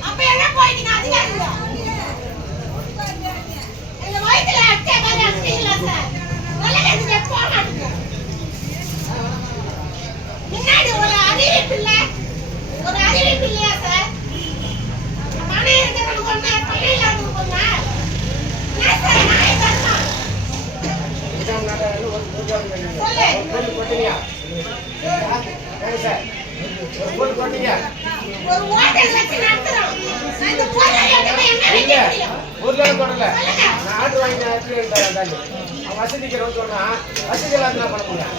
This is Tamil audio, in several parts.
அப்ப என்ன போயிட்டீங்க அதிகாரியா எங்க வயிற்றுல அட்டை மாதிரி அட்டை இல்ல சார் போனாடுங்க வசதிக்கிறோம் சொல்றான் வசதி எல்லாம் என்ன பண்ண முடியும்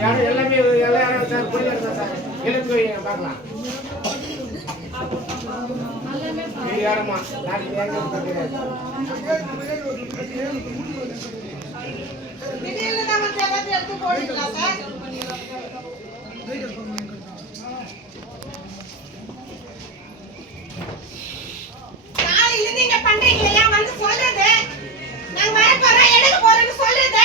யாரும் எல்லாமே எல்லாம் யாரும் சார் புரியல சார்? எழுந்து போய் பார்க்கலாம். இது யாருமா நீங்க பண்றீங்க சொல்றது நாங்க வர எடுக்க போறோம்னு சொல்றது